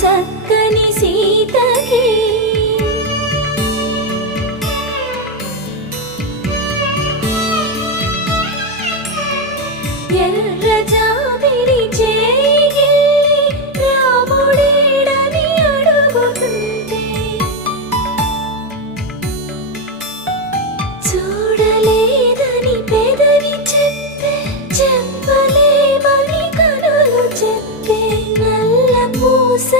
చక్కని సీతకి ఎర్ర జాబిలి చేయి రాముడేడని అడుగుతుంటే చూడలేదని పెదవి చెప్పే చెప్పలేమని కనులు చెప్పే నల్ల పూస